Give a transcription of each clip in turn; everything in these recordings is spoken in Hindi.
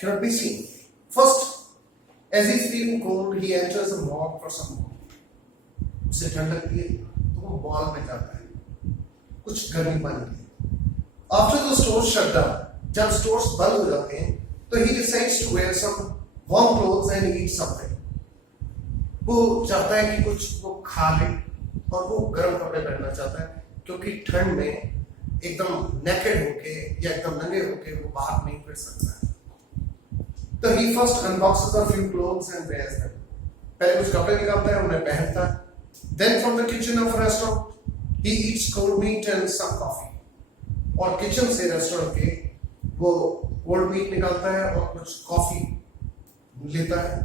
cannot be seen. First, as he's feeling cold, he enters a mall for some more. उसे ठंड लगती है तो वो मॉल में जाता है कुछ गर्मी पाने के लिए. After the stores shut down, जब stores बंद हो जाते हैं, तो he decides to wear some warm clothes and eat something. वो चाहता है कि कुछ वो खा ले और वो गर्म कपड़े पहनना चाहता है क्योंकि ठंड में एकदम नेकेड होके या एकदम नंगे होके वो बाहर नहीं फिर सकता है. तो he first unboxes a few clothes and wears them. पहले कुछ कपड़े निकालता है उन्हें पहनता है. Then from the kitchen of a restaurant, he eats cold meat and some coffee. और किचन से रेस्टोरेंट के वो कोल्ड मीट निकालता है और कुछ कॉफी लेता है.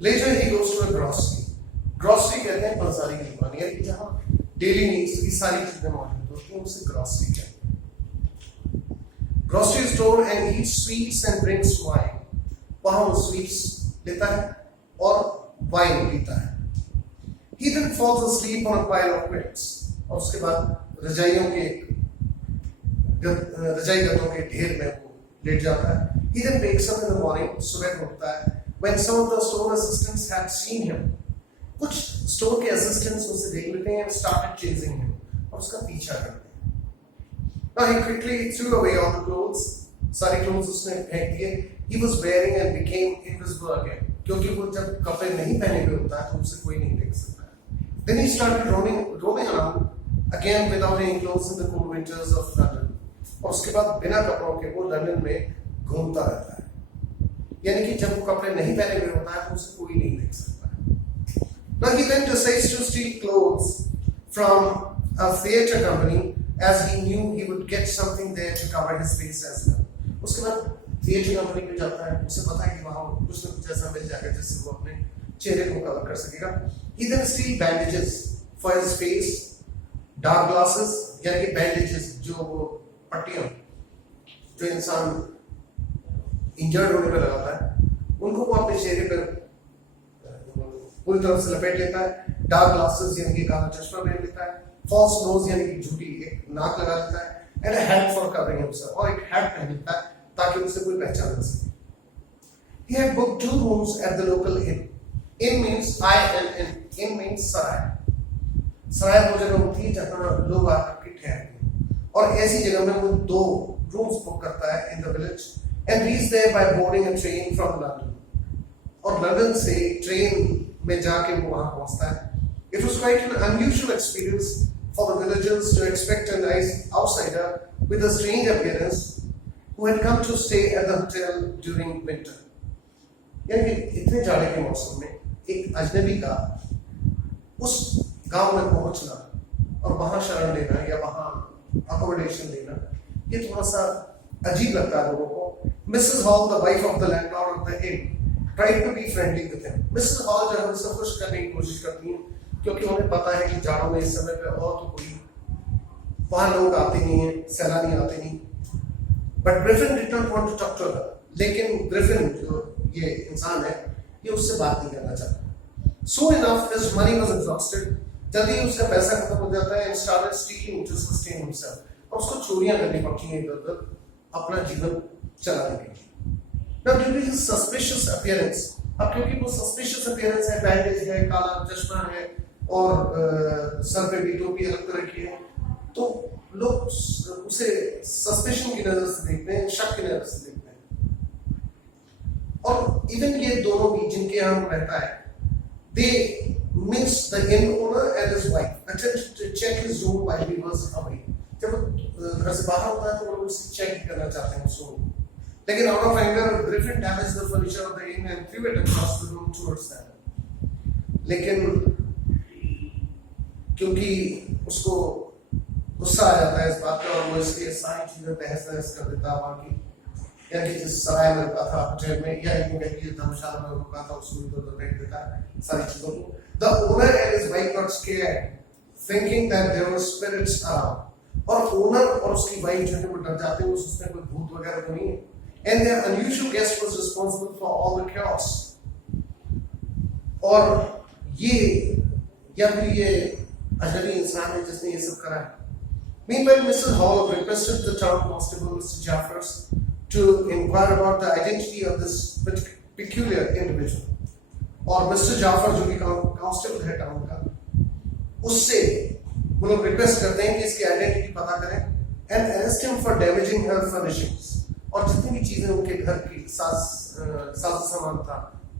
Later he goes to a grocery. Grocery कहते हैं पंसारी की दुकान यानी जहाँ डेली नीड्स की सारी चीजें मौजूद होती हैं उसे ग्रोसरी कहते हैं. Grocery store and eats sweets and drinks wine. वहाँ वो स्वीट्स लेता है और वाइन पीता है. He then falls asleep on a pile of quilts. और उसके बाद रजाइयों के रजाई गद्दों के ढेर में वो लेट जाता है. He then wakes up in the morning. सुबह उठता है. When some of the store assistants had seen him, कुछ स्टोर के असिस्टेंट्स उसे देख लेते हैं and started chasing him. और उसका पीछा करते हैं. Now he quickly threw away all the clothes. सारे क्लोथ्स उसने फेंक दिए. He was wearing and became invisible again. क्योंकि वो जब कपड़े नहीं पहने हुए होता है तो उसे कोई नहीं देख सकता. Then he started roaming around again without any clothes in the cool winters of London. और उसके बाद बिना कपड़ों के वो लंदन में घूमता रहता है. यानी कि जब वो कपड़े नहीं पहने हुए होता है तो उसे कोई नहीं देख सकता है. Now he then decides to steal clothes from a theatre company as he knew he would get something there to cover his face as well. उसके बाद थिएटर कंपनी पे जाता है. उसे पता है कि वहाँ कुछ न कुछ ऐसा मिल जाएगा जिससे वो अपने चेहरे को कवर कर सकेगा. He then steals bandages for his face, dark glasses यानी कि bandages जो वो पट्टियाँ जो इंसान इंजर्ड होने पे लगाता है उनको वो अपने चेहरे पर पूरी तरह से लपेट लेता है. डार्क ग्लासेस यानी कि काला चश्मा पहन लेता है. फॉल्स नोज यानी कि झूठी एक नाक लगा लेता है. And a hat for covering himself और एक हैट पहन लेता है ताकि उसे कोई पहचान न सके. He had booked 2 rooms at the local inn. Inn means I-N-N. Inn means सराय. सराय वो जगह होती है जहाँ लोग आकर के ठहरते हैं. और ऐसी जगह में वो 2 rooms बुक करता है in the village and reached there by boarding a train from London. और लंदन से ट्रेन में जाके वो वहाँ पहुँचता है. It was quite an unusual experience for the villagers to expect a nice outsider with a strange appearance who had come to stay at the hotel during winter. यानी इतने जाड़े के मौसम में एक अजनबी का उस गांव में पहुंचना और वहां शरण लेना या वहां अकोमोडेशन लेना ये थोड़ा सा अजीब लगता है लोगों को. Mrs hall the wife of the landlord of the inn tried to be friendly with him. Mrs hall जो है उसे खुश करने की कोशिश करती हैं क्योंकि उन्हें पता है कि जाड़ों में इस समय पे और तो कोई वहां लोग आते नहीं हैं, सैलानी आते नहीं. But Griffin did not want to talk to her. लेकिन ग्रिफिन जो ये इंसान है ये उससे बात नहीं करना चाहता. So enough, his money was exhausted. जल्दी उसका पैसा खत्म हो जाता है and started stealing to sustain himself. और उसको चोरियां करनी पड़ती हैं इधर-उधर अपना जीवन चलाने के लिए. Now due to his suspicious appearance, अब क्योंकि वो suspicious appearance है, बैंडेज है, काला चश्मा है और सर पे भी टोपी अलग तरह की है, तो लोग उसे सस्पेशन की नजर से देखते हैं, शक की नजर से देखते हैं. और इवन ये दोनों भी जिनके यहाँ रहता है, they missed the inn owner and his wife attempted to check his room while he was away. जब घर से बाहर होता है तो वो लोग उसे चेक करना चाहते हैं उस रूम. लेकिन out of anger, Griffin damaged the furniture of the inn and threw it across the room towards them. लेकिन क्योंकि उसको गुस्सा आ जाता है इस बात का और वो इसलिए सारी चीजें तहस-नहस कर देता है वहाँ की. यानी कि जिस सराय में रुका था होटल में या यूं कहिए धर्मशाला में रुका था उसको इधर-उधर फेंक देता है सारी चीजों को. The owner and his wife got scared, thinking that there were spirits around. और ओनर और उसकी वाइफ जो है वो डर जाते हैं उसमें कोई भूत वगैरह तो नहीं है. And their unusual guest was responsible for all the chaos. और ये या फिर ये अजनबी इंसान है जिसने ये सब करा है. Meanwhile, Mrs. Hall requested the town constable, Mr. Jaffers, to inquire about the identity of this peculiar individual. और मिस्टर जाफर जो कि कांस्टेबल है टाउन का, उससे वो लोग रिक्वेस्ट करते हैं कि इसकी आइडेंटिटी पता करें and arrest him for damaging her furnishings, और जितनी भी चीजें उनके घर की साज सामान था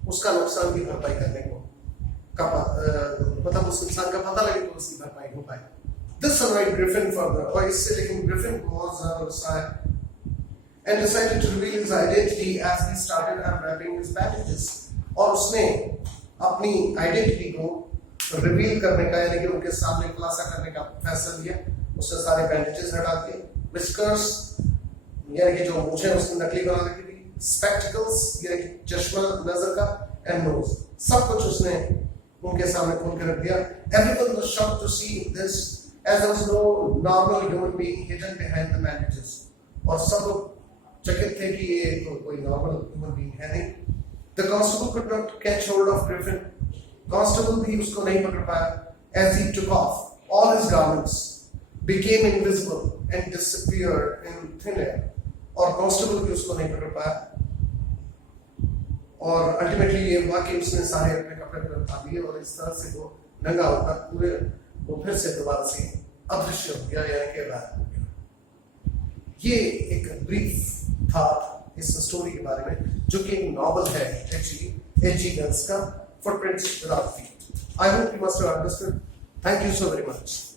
उसका नुकसान की भरपाई करने को मतलब उस इंसान का पता लगे तो उसकी भरपाई हो पाए. This annoyed Griffin further, और इससे लेकिन Griffin बहुत ज्यादा गुस्सा है and decided to reveal his identity as he started unwrapping his bandages. और उसने अपनी आइडेंटिटी को रिवील करने का यानी कि उनके सामने खुलासा करने का फैसला लिया. उसने सारे बैंडेजेस हटा दिए, विस्कर्स यानी कि जो मूछें उसने नकली बना रखी थी, स्पेक्टिकल्स यानी कि चश्मा नजर का, एंड नोज, सब कुछ उसने उनके सामने खोल कर रख दिया. Everyone was shocked to see this as there was no normal human being hidden behind the bandages. और सब लोग चकित थे कि ये तो कोई नॉर्मल ह्यूमन बीइंग है नहीं. The constable could not catch hold of Griffin. Constable भी उसको नहीं पकड़ पाया. As he took off, all his garments became invisible and disappeared in thin air. और कांस्टेबल भी उसको नहीं पकड़ पाया. और अल्टीमेटली ये हुआ कि उसने सारे अपने कपड़े पर उतार लिए और इस तरह से वो नंगा होकर पूरे वो फिर से दोबारा से अदृश्य हो गया यानी कि गायब हो गया. ये एक ब्रीफ था इस स्टोरी के बारे में जो कि एक नॉवल है एक्चुअली एच.जी. वेल्स का footprints without feet. I hope you must have understood. Thank you so very much.